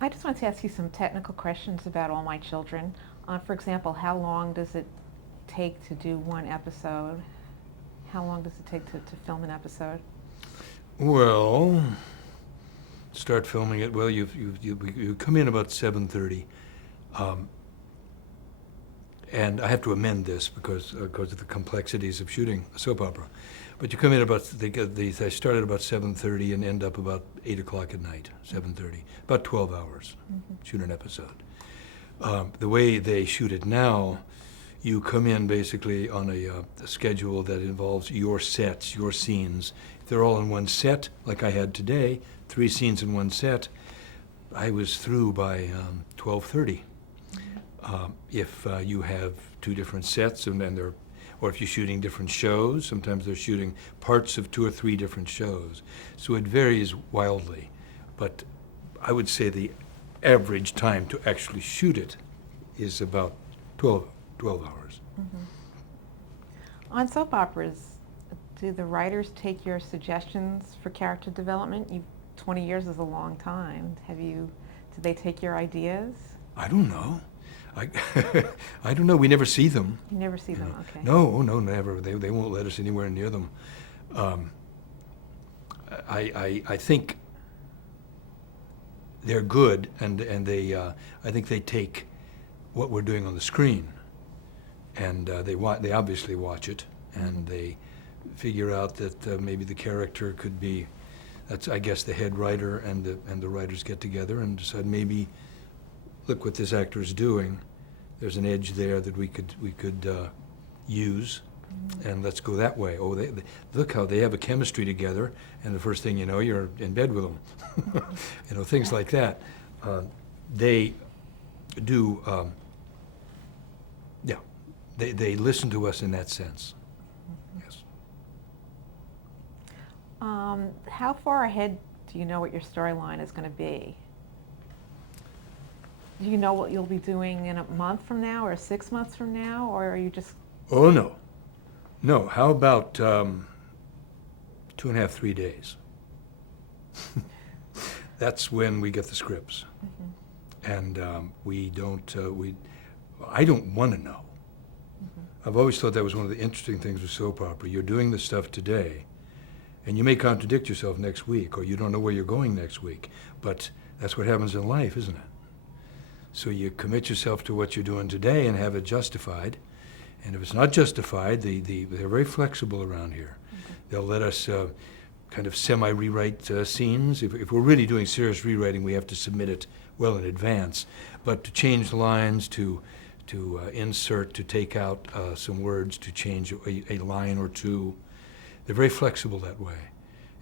I just wanted to ask you some technical questions about All My Children. For example, how long does it take to do one episode? How long does it take to film an episode? Well, start filming it. Well, you come in about 7:30, um, and I have to amend this because of the complexities of shooting a soap opera. But you come in about they start at about 7:30 and end up about 8 o'clock at night. 7:30, about 12 hours. Shoot an episode. The way they shoot it now, you come in basically on a schedule that involves your sets, your scenes. If they're all in one set, like I had today, 3 scenes in one set, I was through by 12:30. If you have 2 different sets, and then or if you're shooting different shows, sometimes they're shooting parts of 2 or 3 different shows. So it varies wildly. But I would say the average time to actually shoot it is about 12 hours. On soap operas, do the writers take your suggestions for character development? 20 years is a long time. Do they take your ideas? I don't know. I, I don't know. We never see them. You never see them, know. okay. No, no, never. They won't let us anywhere near them. I think they're good, and they I think they take what we're doing on the screen, and they obviously watch it, and they figure out that maybe the character could be. That's, I guess, the head writer and the writers get together and decide, maybe look what this actor is doing. There's an edge there that we could use, and let's go that way. Oh, they look how they have a chemistry together, and the first thing you know, you're in bed with them. Things like that. They do. Yeah, they listen to us in that sense. Yes. How far ahead do you know what your storyline is going to be? Do you know what you'll be doing in a month from now or 6 months from now, or are you just... Oh, no. No, how about 2.5, 3 days? That's when we get the scripts. And we don't, I don't want to know. I've always thought that was one of the interesting things with soap opera. You're doing this stuff today, and you may contradict yourself next week, or you don't know where you're going next week. But that's what happens in life, isn't it? So you commit yourself to what you're doing today and have it justified. And if it's not justified, they're very flexible around here. They'll let us kind of semi-rewrite scenes. If we're really doing serious rewriting, we have to submit it well in advance. But to change lines, to insert, to take out some words, to change a line or two, they're very flexible that way.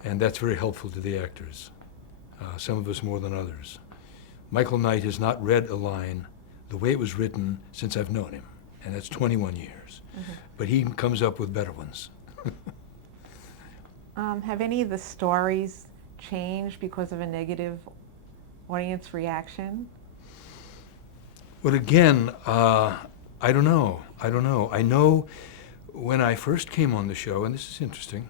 And that's very helpful to the actors, some of us more than others. Michael Knight has not read a line the way it was written since I've known him, and that's 21 years. But he comes up with better ones. Have any of the stories changed because of a negative audience reaction? Well, again, I don't know. I know when I first came on the show, and this is interesting,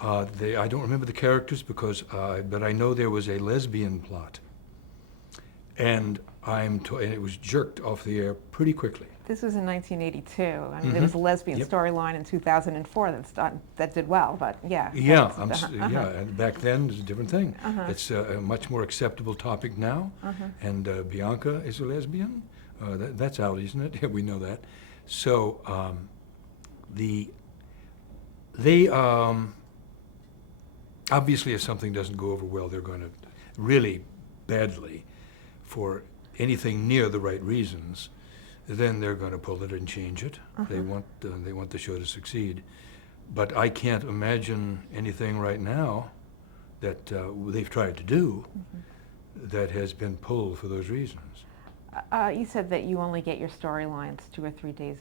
I don't remember the characters but I know there was a lesbian plot. And and it was jerked off the air pretty quickly. This was in 1982. I mean, there was a lesbian storyline in 2004 that did well, but yeah. Yeah, and back then it was a different thing. It's a much more acceptable topic now, and Bianca is a lesbian. That's out, isn't it? Yeah, we know that. So they obviously, if something doesn't go over well, they're going to really badly for anything near the right reasons, then they're going to pull it and change it. They want the show to succeed. But I can't imagine anything right now that they've tried to do that has been pulled for those reasons. You said that you only get your storylines 2 or 3 days,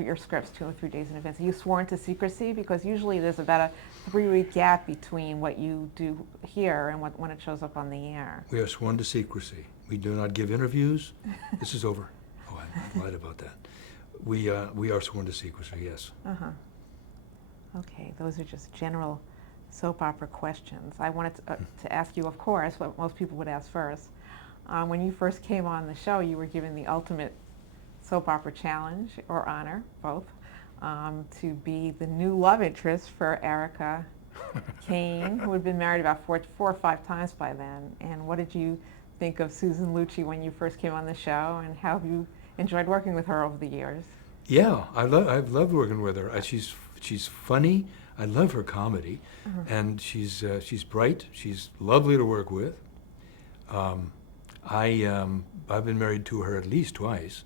your scripts 2 or 3 days in advance. Are you sworn to secrecy? Because usually there's about a 3-week gap between what you do here and when it shows up on the air. We are sworn to secrecy. We do not give interviews. This is over. Oh, I lied about that. We are sworn to secrecy, yes. Okay, those are just general soap opera questions. I wanted to ask you, of course, what most people would ask first. When you first came on the show, you were given the ultimate soap opera challenge, or honor, both, to be the new love interest for Erica Kane, who had been married about four or five times by then. And what did you think of Susan Lucci when you first came on the show, and how have you enjoyed working with her over the years? Yeah, I've loved working with her. She's funny. I love her comedy, and she's bright. She's lovely to work with. I've been married to her at least twice.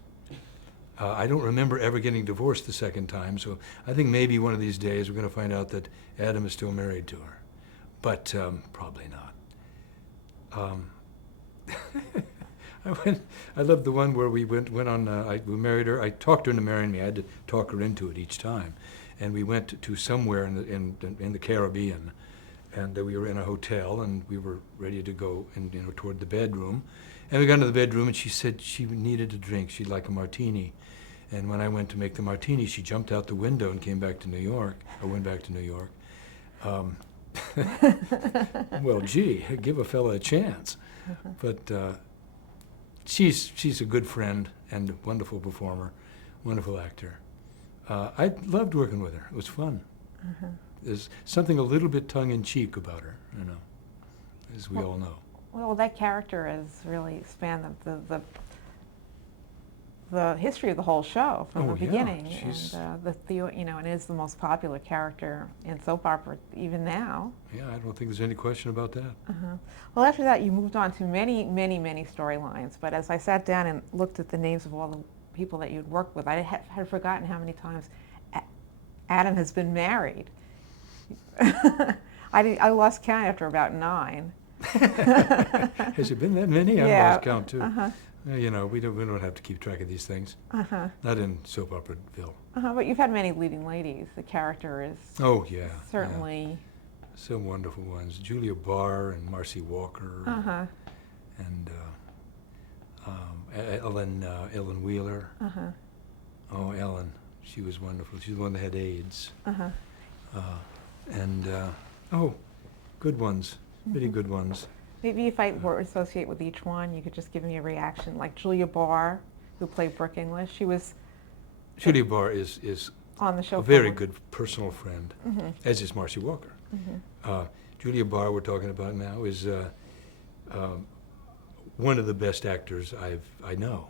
I don't remember ever getting divorced the second time, so I think maybe one of these days we're going to find out that Adam is still married to her, but probably not. I loved the one where we went on. We married her. I talked her into marrying me. I had to talk her into it each time, and we went to somewhere in the Caribbean, and we were in a hotel, and we were ready to go toward the bedroom, and we got into the bedroom, and she said she needed a drink. She'd like a martini, and when I went to make the martini, she jumped out the window and came back to New York. I went back to New York. Well, gee, give a fella a chance, but. She's a good friend and a wonderful performer, wonderful actor. I loved working with her. It was fun. There's something a little bit tongue-in-cheek about her, as we all know. Well, that character has really spanned the history of the whole show from the beginning, and it is the most popular character in soap opera even now. Yeah, I don't think there's any question about that. Well, after that, you moved on to many, many, many storylines. But as I sat down and looked at the names of all the people that you'd worked with, I had forgotten how many times Adam has been married. I lost count after about 9. Has it been that many? Yeah. I lost count too. We don't have to keep track of these things. Not in soap operaville. But you've had many leading ladies. The character is certainly... Yeah. Some wonderful ones. Julia Barr and Marcy Walker. And Ellen Wheeler. Oh, Ellen. She was wonderful. She's the one that had AIDS. Good ones. Really good ones. Maybe if I were to associate with each one, you could just give me a reaction. Like Julia Barr, who played Brooke English. Julia Barr is on the show a very good personal friend, as is Marcy Walker. Julia Barr, we're talking about now, is one of the best actors I know.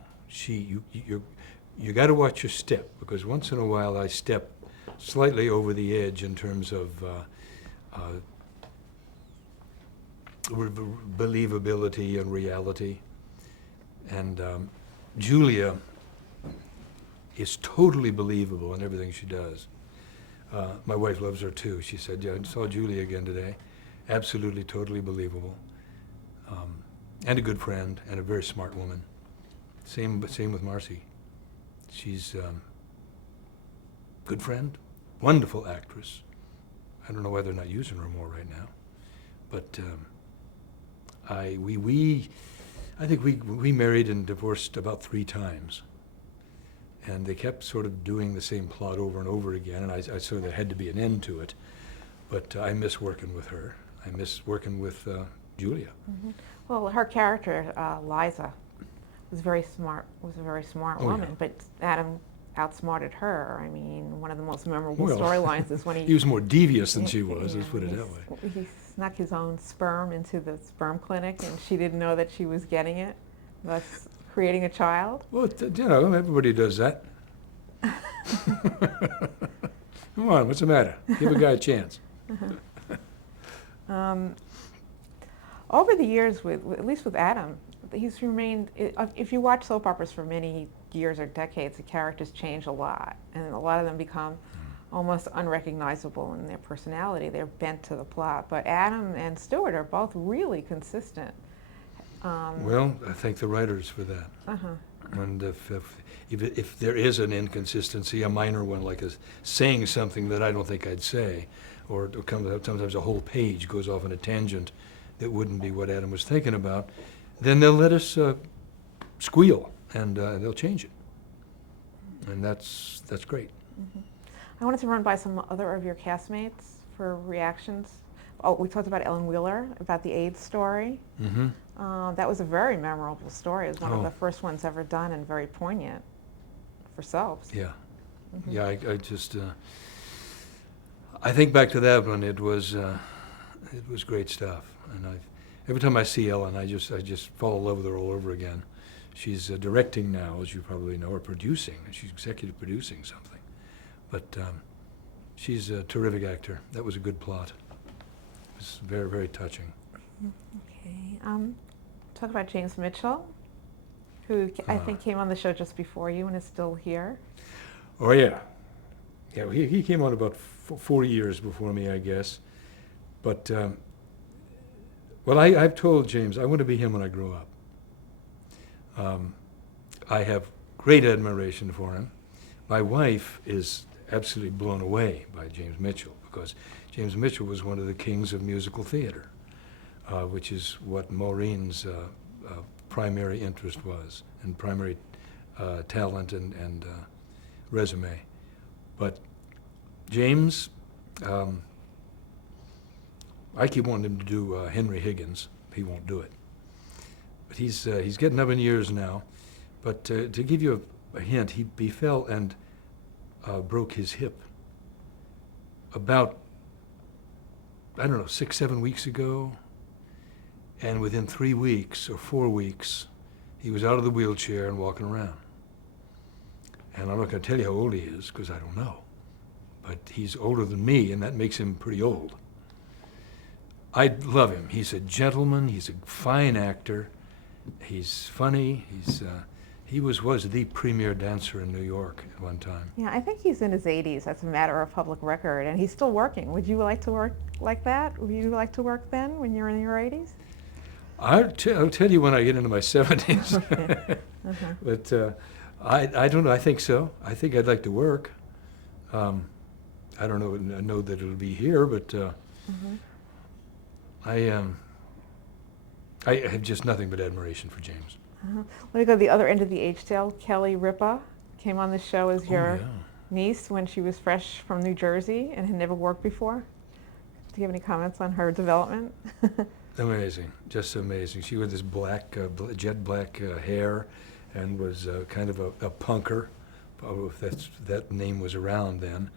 You got to watch your step, because once in a while I step slightly over the edge in terms of believability and reality. And Julia is totally believable in everything she does. My wife loves her too. She said, "Yeah, I saw Julia again today. Absolutely, totally believable. And a good friend and a very smart woman. Same with Marcy. She's good friend, wonderful actress. I don't know why they're not using her more right now, but I think we married and divorced about 3 times, and they kept sort of doing the same plot over and over again, and I saw there had to be an end to it. But I miss working with her. I miss working with Julia. Well, her character, Liza, was a very smart woman, but Adam outsmarted her. I mean, one of the most memorable storylines is when he was more devious than she was, let's put it that way. He snuck his own sperm into the sperm clinic, and she didn't know that she was getting it, thus creating a child. Well, everybody does that. Come on, what's the matter? Give a guy a chance. Over the years, at least with Adam, he's remained, if you watch soap operas for many years or decades, the characters change a lot, and a lot of them become almost unrecognizable in their personality. They're bent to the plot. But Adam and Stewart are both really consistent. Well, I thank the writers for that. And if there is an inconsistency, a minor one, like saying something that I don't think I'd say, or sometimes a whole page goes off on a tangent that wouldn't be what Adam was thinking about, then they'll let us squeal, and they'll change it. And that's great. I wanted to run by some other of your castmates for reactions. Oh, we talked about Ellen Wheeler, about the AIDS story. Mm-hmm. That was a very memorable story. It was one of Oh. the first ones ever done and very poignant for soaps. Yeah. Mhm. Yeah, I just, I think back to that one, it was great stuff. And every time I see Ellen, I just fall in love with her all over again. She's directing now, as you probably know, or producing. She's executive producing something. But she's a terrific actor. That was a good plot. It was very, very touching. Okay. Talk about James Mitchell, who I think came on the show just before you and is still here. Oh, yeah. Yeah, he came on about 4 years before me, I guess. But, well, I've told James I want to be him when I grow up. I have great admiration for him. My wife is absolutely blown away by James Mitchell because James Mitchell was one of the kings of musical theater, which is what Maureen's primary interest was, and primary talent and resume. But James, I keep wanting him to do Henry Higgins. He won't do it. But he's getting up in years now. But to give you a hint, he fell and broke his hip about, I don't know, 6, 7 weeks ago. And within 3 weeks or 4 weeks, he was out of the wheelchair and walking around. And I'm not going to tell you how old he is, because I don't know. But he's older than me, and that makes him pretty old. I love him. He's a gentleman. He's a fine actor. He's funny. He was the premier dancer in New York at one time. Yeah, I think he's in his 80s. That's a matter of public record, and he's still working. Would you like to work like that? Would you like to work then, when you're in your 80s? I'll tell you when I get into my 70s. Uh-huh. But I don't know. I think so. I think I'd like to work. I don't know. I know that it'll be here, but I have just nothing but admiration for James. Let me go to the other end of the age scale. Kelly Ripa came on the show as your niece when she was fresh from New Jersey and had never worked before. Do you have any comments on her development? Amazing, just amazing. She had this black, jet black hair, and was kind of a punker, if that name was around then.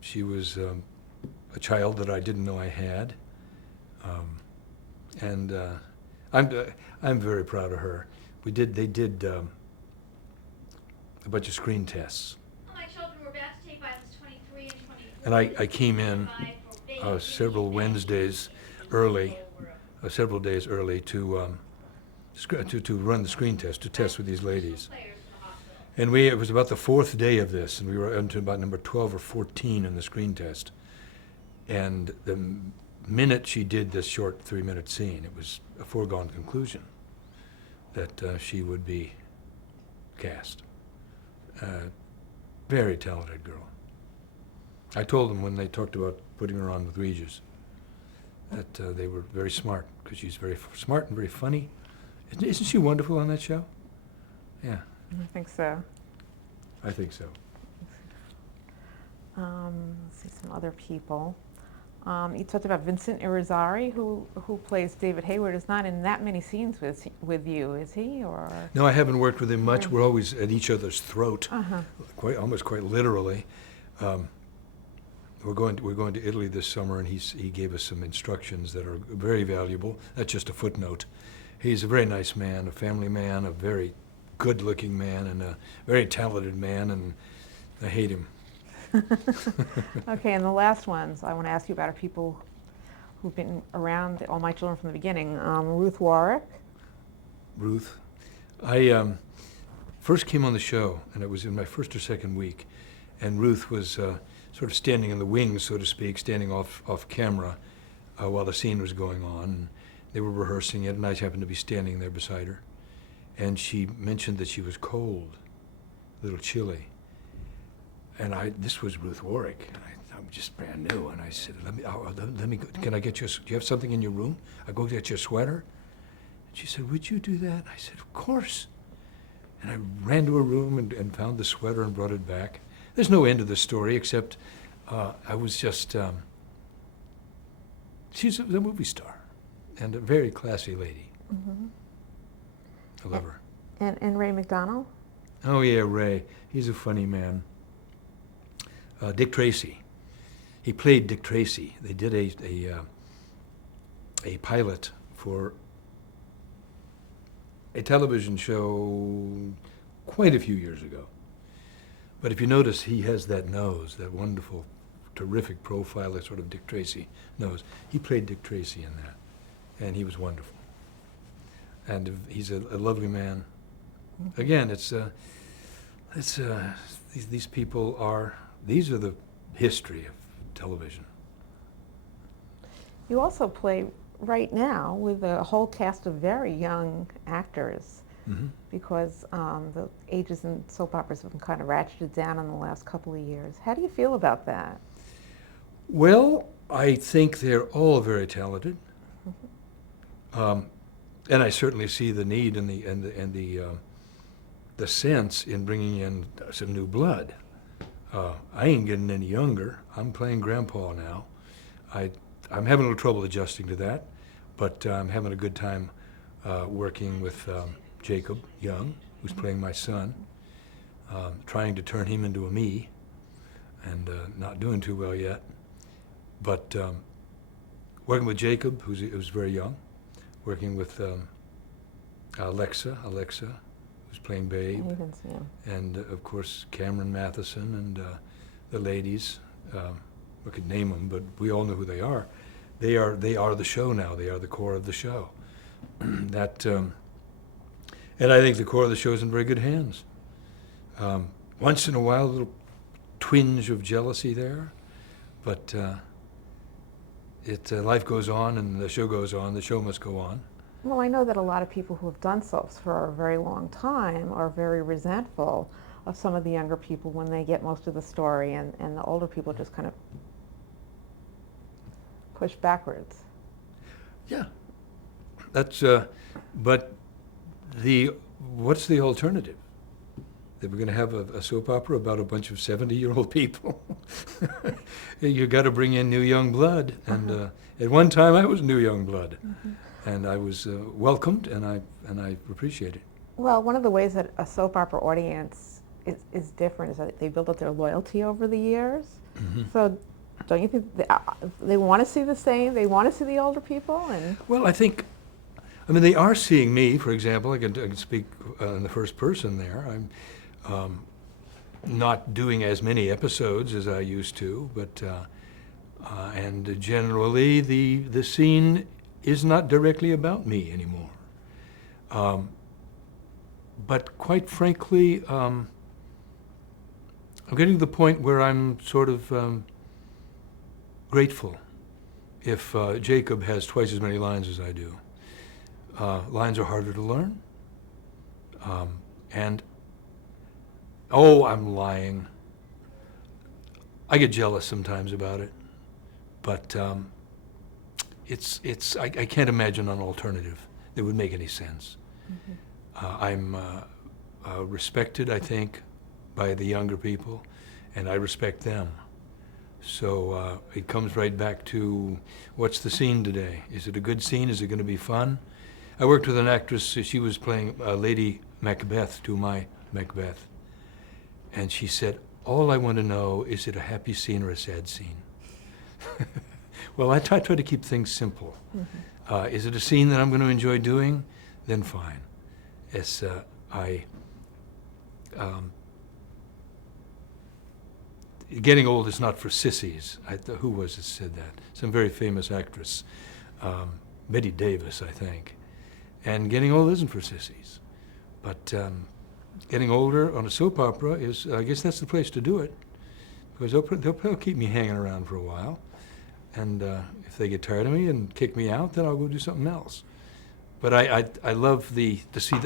She was a child that I didn't know I had, and I'm very proud of her. They did a bunch of screen tests. My children were about to take violence 23 and 24. And I came in several Wednesdays early, several days early to run the screen test, to test with these ladies. And it was about the 4th day of this, and we were into about number 12 or 14 in the screen test. And the minute she did this short 3-minute scene, it was a foregone conclusion that she would be cast. Very talented girl. I told them when they talked about putting her on with Regis that they were very smart, because she's very smart and very funny. Isn't she wonderful on that show? Yeah. I think so. I think so. Let's see some other people. You talked about Vincent Irizarry, who plays David Hayward, is not in that many scenes with you, is he? Or No, I haven't worked with him much. Yeah. We're always at each other's throat, uh-huh. almost quite literally. We're going to Italy this summer, and he gave us some instructions that are very valuable. That's just a footnote. He's a very nice man, a family man, a very good-looking man, and a very talented man, and I hate him. Okay, and the last ones I want to ask you about are people who've been around All My Children from the beginning. Ruth Warwick. Ruth. I first came on the show, and it was in my first or second week, and Ruth was sort of standing in the wings, so to speak, standing off camera while the scene was going on. And they were rehearsing it, and I happened to be standing there beside her. And she mentioned that she was cold, a little chilly. And this was Ruth Warwick. I'm just brand new, and I said, let me go. Can I get you, do you have something in your room? I'll go get you a sweater. And she said, would you do that? I said, of course. And I ran to her room and found the sweater and brought it back. There's no end to the story, except I was just she's a movie star and a very classy lady. Mm-hmm. I love her. And Ray McDonald? Oh yeah, Ray. He's a funny man. Dick Tracy. He played Dick Tracy. They did a pilot for a television show quite a few years ago. But if you notice, he has that nose, that wonderful, terrific profile, that sort of Dick Tracy nose. He played Dick Tracy in that, and he was wonderful. And he's a lovely man. Mm-hmm. Again, these people are, these are the history of television. You also play right now with a whole cast of very young actors, mm-hmm. because the ages in soap operas have been kind of ratcheted down in the last couple of years. How do you feel about that? Well, I think they're all very talented, mm-hmm. And I certainly see the need and the sense in bringing in some new blood. I ain't getting any younger. I'm playing Grandpa now. I'm having a little trouble adjusting to that, but I'm having a good time working with Jacob Young, who's playing my son, trying to turn him into a me, and not doing too well yet. But working with Jacob, who's very young, working with Alexa, who's playing Babe, and of course Cameron Matheson and the ladies. We could name them, but we all know who they are. They are the show now. They are the core of the show. And I think the core of the show is in very good hands. Once in a while, a little twinge of jealousy there, but life goes on and the show goes on. The show must go on. Well, I know that a lot of people who have done soaps for a very long time are very resentful of some of the younger people when they get most of the story, and the older people just kind of push backwards. Yeah, that's. But what's the alternative? That we're going to have a soap opera about a bunch of 70-year-old people? You got to bring in new young blood, and uh-huh. At one time I was new young blood, mm-hmm. and I was welcomed, and I appreciate it. Well, one of the ways that a soap opera audience is different is that they build up their loyalty over the years. Mm-hmm. So, don't you think they want to see the same? They want to see the older people, and well, I mean, they are seeing me. For example, I can speak in the first person there. I'm not doing as many episodes as I used to, but and generally the scene is not directly about me anymore. But quite frankly, I'm getting to the point where I'm sort of grateful if Jacob has twice as many lines as I do. Lines are harder to learn. And, I'm lying. I get jealous sometimes about it, but I can't imagine an alternative that would make any sense. Mm-hmm. I'm respected, I think, by the younger people, and I respect them. So it comes right back to, what's the scene today? Is it a good scene? Is it going to be fun? I worked with an actress, she was playing Lady Macbeth to my Macbeth. And she said, all I want to know, is it a happy scene or a sad scene? Well, I try to keep things simple. Mm-hmm. Is it a scene that I'm going to enjoy doing? Then fine. Getting old is not for sissies. Who was it said that? Some very famous actress, Betty Davis, I think. And getting old isn't for sissies. But getting older on a soap opera is, I guess that's the place to do it. Because they'll keep me hanging around for a while. And if they get tired of me and kick me out, then I'll go do something else. But I love to see,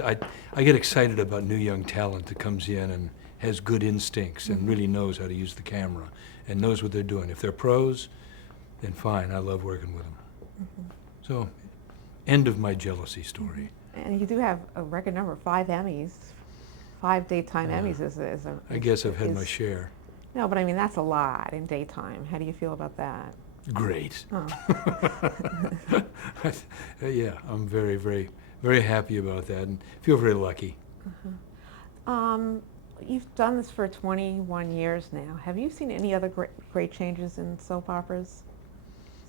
I get excited about new young talent that comes in and has good instincts and really knows how to use the camera and knows what they're doing. If they're pros, then fine, I love working with them. Mm-hmm. So, end of my jealousy story. And you do have a record number, 5 Emmys, 5 daytime Emmys I guess I've had my share. No, but I mean, that's a lot in daytime. How do you feel about that? Great. Oh. Yeah, I'm very, very, very happy about that and feel very lucky. You've done this for 21 years now. Have you seen any other great changes in soap operas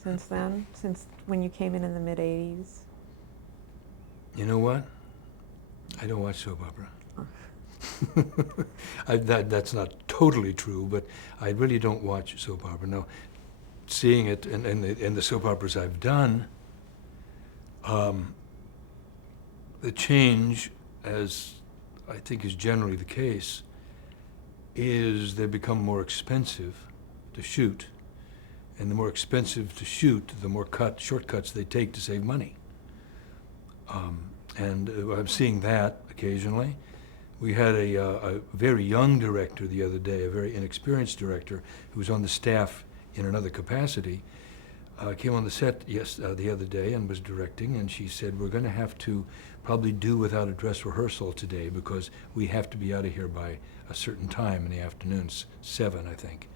since then, since when you came in the mid-'80s? You know what? I don't watch soap opera. Oh. That's not totally true, but I really don't watch soap opera. No, seeing it in the soap operas I've done, the change, as I think is generally the case, is they become more expensive to shoot. And the more expensive to shoot, the more shortcuts they take to save money. I'm seeing that occasionally. We had a very young director the other day, a very inexperienced director who was on the staff in another capacity, came on the set the other day and was directing, and she said, "We're going to have to probably do without a dress rehearsal today because we have to be out of here by a certain time in the afternoon, 7, I think."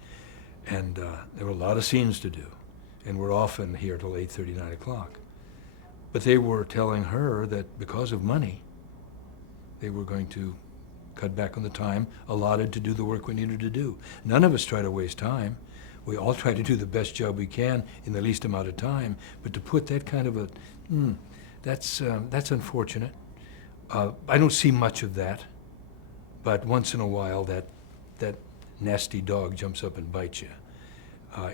And there were a lot of scenes to do, and we're often here till 8:30, 9 o'clock. But they were telling her that because of money, they were going to cut back on the time allotted to do the work we needed to do. None of us try to waste time. We all try to do the best job we can in the least amount of time. But to put that kind of a, that's unfortunate. I don't see much of that, but once in a while that nasty dog jumps up and bites you.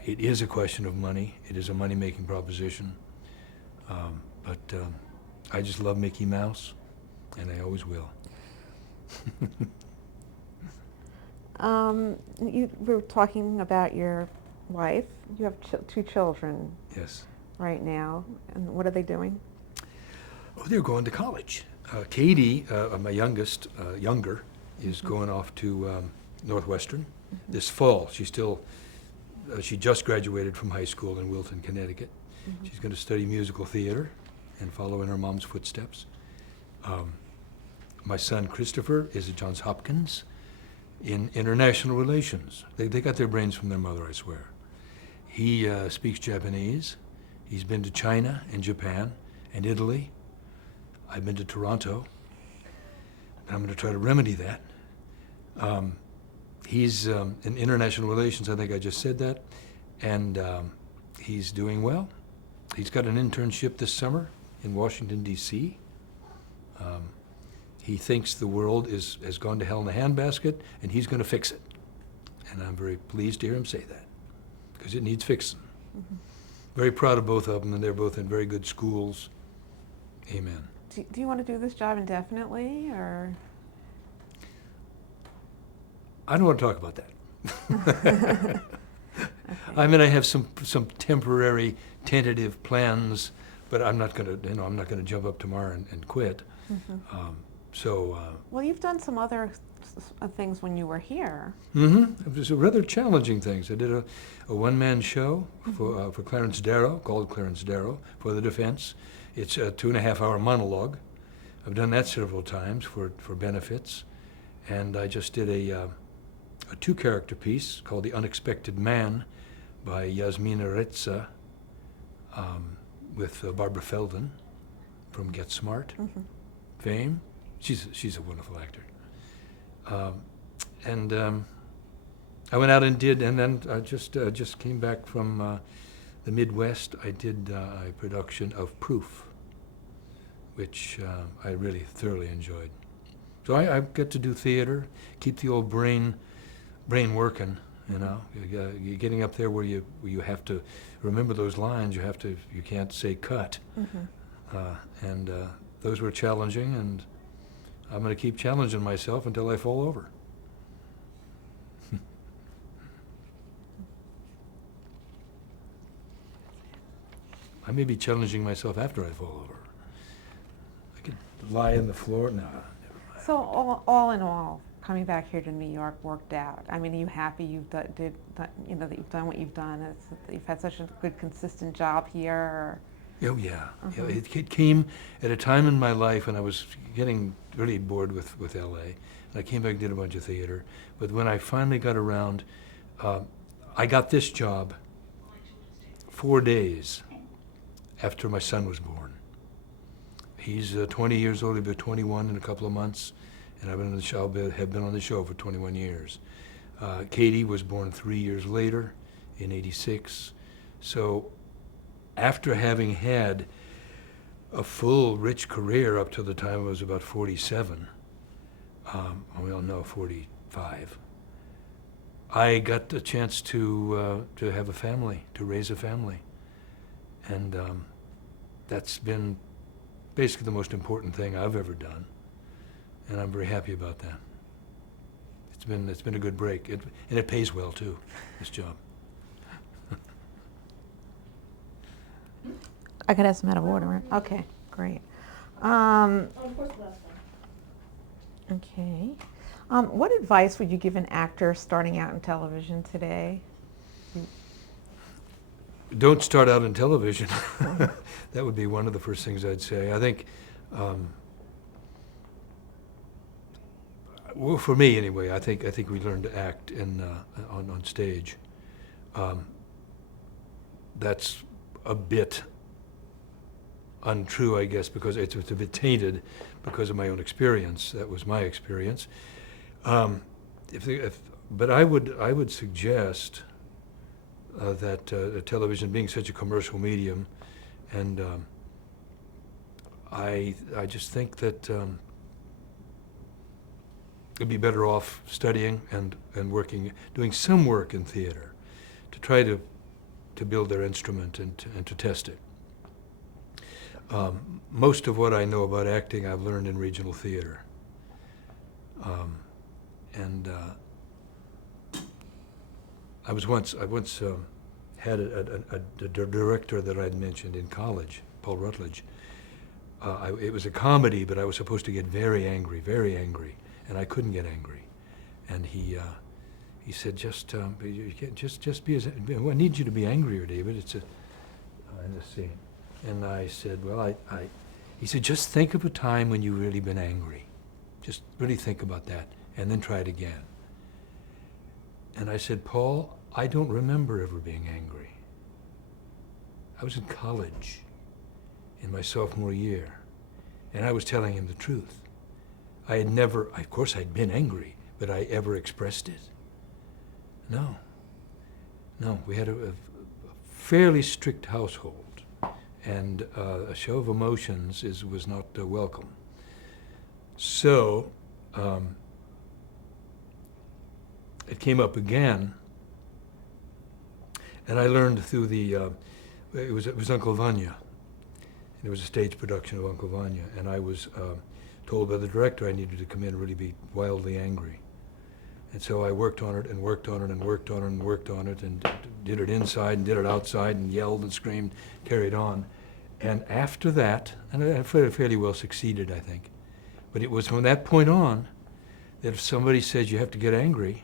It is a question of money. It is a money-making proposition. But I just love Mickey Mouse, and I always will. You were talking about your wife. You have 2 children Yes. right now, and what are they doing? Oh, they're going to college. Katie, my youngest, younger, is going off to Northwestern this fall. She just graduated from high school in Wilton, Connecticut. She's going to study musical theater and follow in her mom's footsteps. My son Christopher is at Johns Hopkins in international relations. They got their brains from their mother, I swear. He speaks Japanese. He's been to China and Japan and Italy. I've been to Toronto. I'm going to try to remedy that. He's in international relations, I think I just said that, and he's doing well. He's got an internship this summer in Washington, D.C. He thinks the world has gone to hell in a handbasket, and he's going to fix it. And I'm very pleased to hear him say that, because it needs fixing. Very proud of both of them, and they're both in very good schools. Amen. Do you want to do this job indefinitely, or? I don't want to talk about that. Okay. I mean, I have some temporary, tentative plans, but I'm not going to, I'm not going to jump up tomorrow and quit. Well, you've done some other things when you were here. It was rather challenging things. I did a one-man show for Clarence Darrow, called Clarence Darrow, for the Defense. It's a 2.5-hour monologue. I've done that several times for benefits. And I just did a 2-character piece called The Unexpected Man by Yasmina Reza with Barbara Feldon from Get Smart fame. She's a wonderful actor. I went out and did, and then I just came back from the Midwest. I did a production of Proof, which I really thoroughly enjoyed. So I get to do theater, keep the old brain working. You're getting up there where you have to remember those lines. You can't say cut, and those were challenging, and I'm going to keep challenging myself until I fall over. I may be challenging myself after I fall over. I could lie on the floor. No, never mind. So all in all, coming back here to New York worked out. I mean, are you happy that you've done what you've done? You've had such a good, consistent job here? Or? Oh yeah. Yeah, it came at a time in my life when I was getting really bored with LA. And I came back and did a bunch of theater. But when I finally got around, I got this job 4 days after my son was born. He's 20 years old. He'll be 21 in a couple of months, and I've been on the show. Have been on the show for 21 years. Katie was born 3 years later, in '86. So, after having had a full, rich career up to the time I was about 47, well, no, 45, I got the chance to have a family, to raise a family, and that's been basically the most important thing I've ever done, and I'm very happy about that. It's been a good break, and it pays well too, this job. I could have some out of order, right? Okay, great. Oh, of course, the last one. Okay. What advice would you give an actor starting out in television today? Don't start out in television. That would be one of the first things I'd say. I think, well, for me anyway, I think we learn to act on stage. That's a bit untrue, I guess, because it's a bit tainted because of my own experience. That was my experience. But I would suggest that television being such a commercial medium, and I just think that it'd be better off studying and working, doing some work in theater, to try to build their instrument and to test it. Most of what I know about acting I've learned in regional theater. I once had a director that I'd mentioned in college, Paul Rutledge. It was a comedy, but I was supposed to get very angry, and I couldn't get angry. And he said, you can't just be as. Well, I need you to be angrier, David. It's in this scene. And I said, well, he said, just think of a time when you've really been angry. Just really think about that, and then try it again. And I said, Paul, I don't remember ever being angry. I was in college in my sophomore year, and I was telling him the truth. I had never, of course I'd been angry, but I ever expressed it? No. We had a fairly strict household, and a show of emotions was not welcome. So, it came up again, and I learned through it was Uncle Vanya. It was a stage production of Uncle Vanya, and I was told by the director I needed to come in and really be wildly angry. And so I worked on it and worked on it and worked on it and worked on it and did it inside and did it outside and yelled and screamed, carried on. And after that, and I fairly well succeeded, I think, but it was from that point on that if somebody says you have to get angry,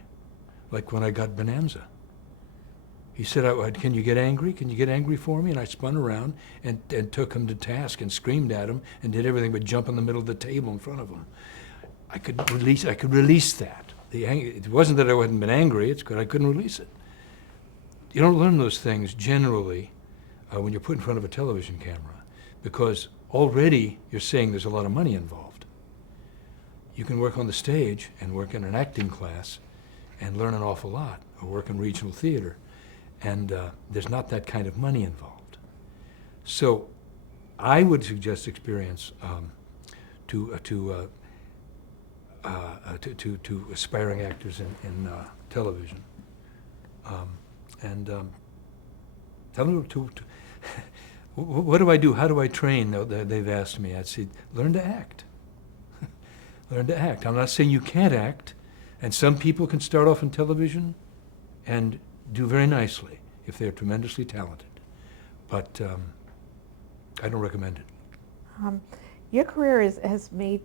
like when I got Bonanza, he said, can you get angry? Can you get angry for me? And I spun around and took him to task and screamed at him and did everything but jump in the middle of the table in front of him. I could release that. It wasn't that I hadn't been angry, it's because I couldn't release it. You don't learn those things generally when you're put in front of a television camera, because already you're saying there's a lot of money involved. You can work on the stage and work in an acting class and learn an awful lot, or work in regional theater, and there's not that kind of money involved. So I would suggest experience to aspiring actors in television, and tell them what do I do? How do I train? They've asked me. I'd say, learn to act. Learn to act. I'm not saying you can't act, and some people can start off in television and do very nicely if they're tremendously talented, but I don't recommend it. Your career has made